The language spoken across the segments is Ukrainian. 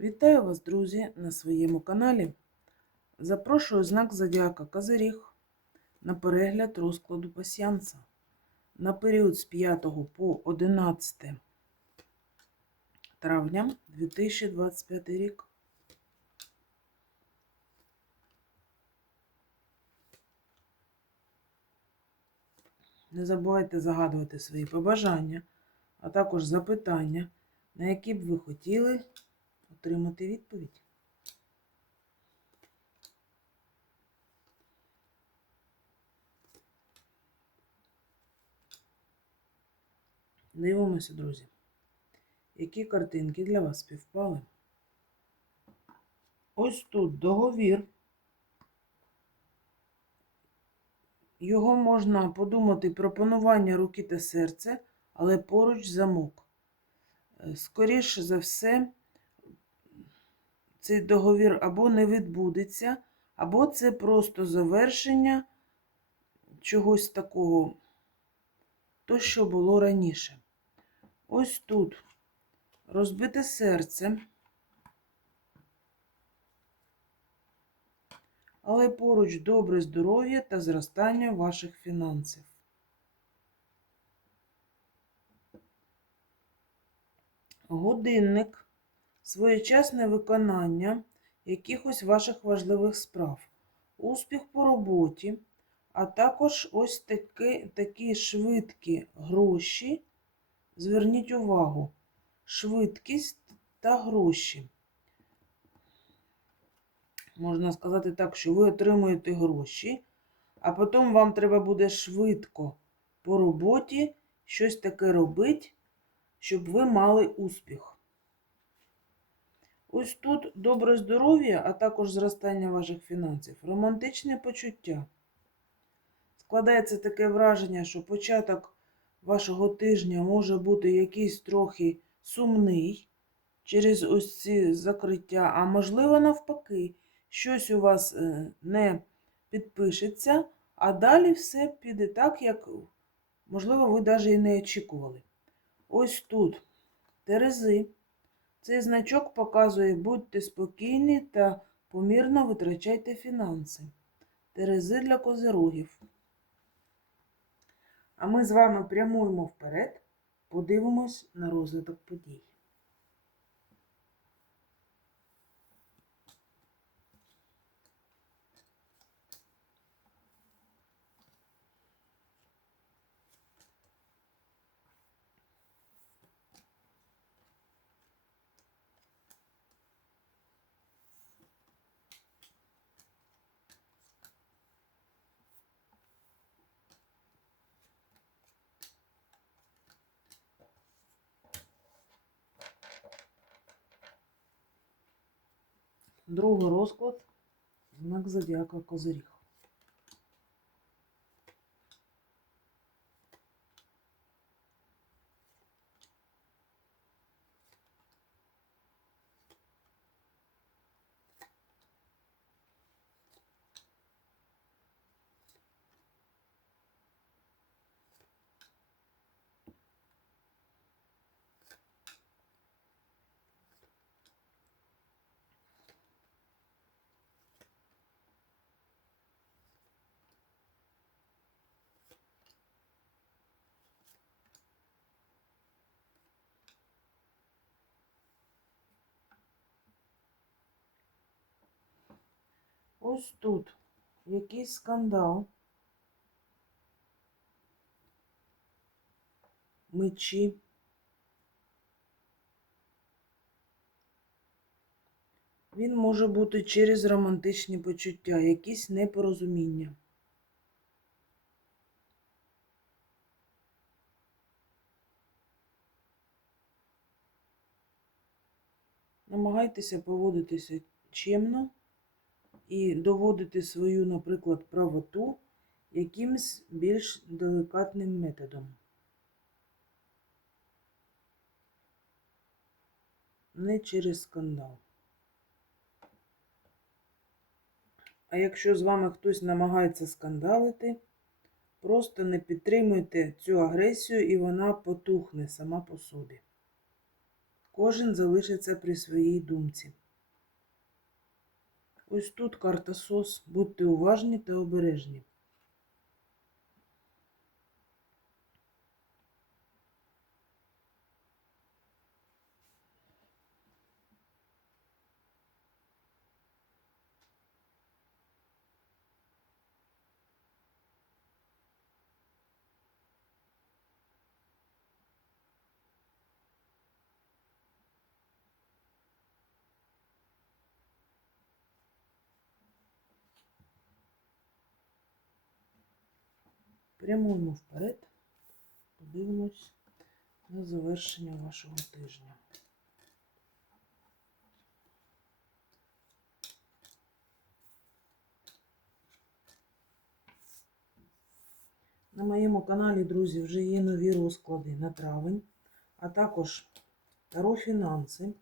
Вітаю вас, друзі, на своєму каналі. Запрошую знак Зодіака Козиріг на перегляд розкладу пасіянса на період з 5 по 11 травня 2025 рік. Не забувайте загадувати свої побажання, а також запитання, на які б ви хотіли отримати відповідь. Дивимося, друзі, які картинки для вас співпали. Ось тут договір. Його можна подумати пропонування руки та серця, але поруч замок. Е, Скоріше за все, цей договір або не відбудеться, або це просто завершення чогось такого, то, що було раніше. Ось тут розбите серце, але поруч добре здоров'я та зростання ваших фінансів. Годинник своєчасне виконання якихось ваших важливих справ, успіх по роботі, а також ось такі, такі швидкі гроші. Зверніть увагу, швидкість та гроші. Можна сказати так, що ви отримуєте гроші, а потім вам треба буде швидко по роботі щось таке робити, щоб ви мали успіх. Ось тут добре здоров'я, а також зростання ваших фінансів, романтичне почуття. Складається таке враження, що початок вашого тижня може бути якийсь трохи сумний через ось ці закриття, а можливо, навпаки, щось у вас е, не підпишеться, а далі все піде так, як, можливо, ви навіть і не очікували. Ось тут Терези. Цей значок показує, будьте спокійні та помірно витрачайте фінанси. Терези для козирогів. А ми з вами прямуємо вперед, подивимось на розвиток подій. Другий розклад знак зодіака Козиріг. Ось тут якийсь скандал. Мечі. Він може бути через романтичні почуття, якісь непорозуміння. Намагайтеся поводитися чемно і доводити свою, наприклад, правоту якимсь більш делікатним методом. Не через скандал. А якщо з вами хтось намагається скандалити, просто не підтримуйте цю агресію і вона потухне сама по собі. Кожен залишиться при своїй думці. Ось тут карта СОС. Будьте уважні та обережні. Прямуємо вперед. Подивимось на завершення вашого тижня. На моєму каналі, друзі, вже є нові розклади на травень, а також Таро фінанси.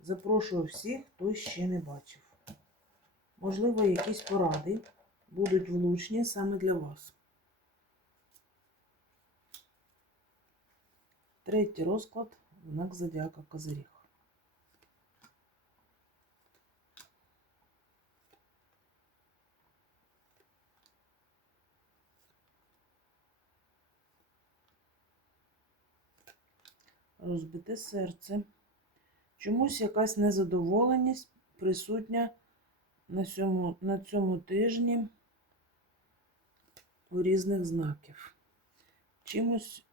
Запрошую всіх, хто ще не бачив. Можливо, якісь поради будуть влучні саме для вас. Третій розклад знак зодіака Козиріг. Розбите серце. Чомусь якась незадоволеність присутня на цьому, на цьому тижні у різних знаків. Чимось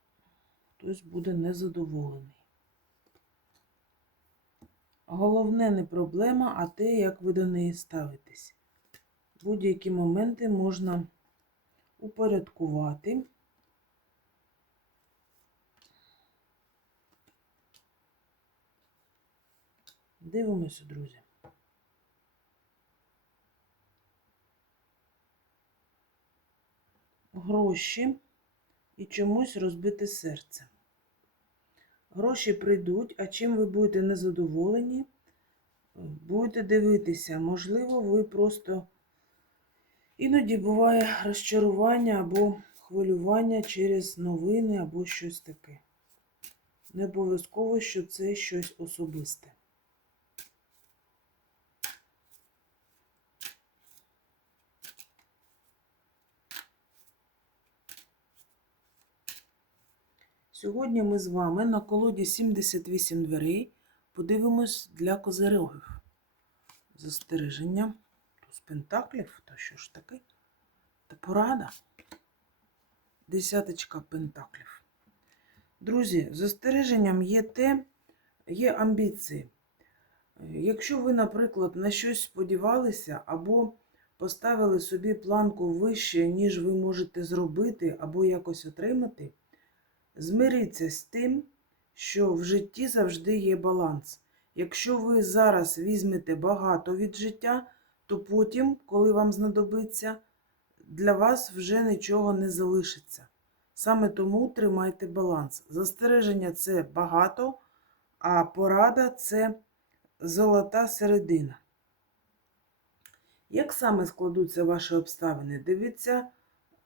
хтось буде незадоволений. Головне не проблема, а те, як ви до неї ставитесь. Будь-які моменти можна упорядкувати. Дивимося, друзі. Гроші і чомусь розбите серце. Гроші прийдуть, а чим ви будете незадоволені, будете дивитися, можливо, ви просто іноді буває розчарування або хвилювання через новини або щось таке. Не обов'язково, що це щось особисте. Сьогодні ми з вами на колоді 78 дверей подивимось для козирогів. Застереження. Туз пентаклів, то що ж таке? Та порада. Десяточка пентаклів. Друзі, застереженням є те, є амбіції. Якщо ви, наприклад, на щось сподівалися або поставили собі планку вище, ніж ви можете зробити або якось отримати, Змиріться з тим, що в житті завжди є баланс. Якщо ви зараз візьмете багато від життя, то потім, коли вам знадобиться, для вас вже нічого не залишиться. Саме тому тримайте баланс. Застереження це багато, а порада це золота середина. Як саме складуться ваші обставини? Дивіться,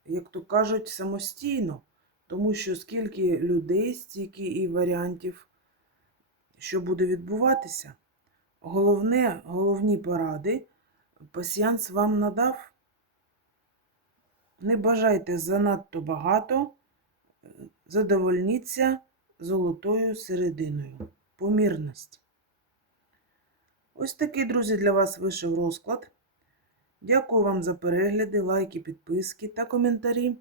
як то кажуть, самостійно. Тому що скільки людей, стільки і варіантів, що буде відбуватися. Головне, головні поради пасіянс вам надав. Не бажайте занадто багато, задовольніться золотою серединою. Помірність. Ось такий, друзі, для вас вийшов розклад. Дякую вам за перегляди, лайки, підписки та коментарі.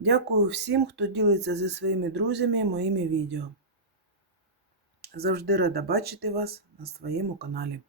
Дякую всім, хто ділиться зі своїми друзями моїми відео. Завжди рада бачити вас на своєму каналі.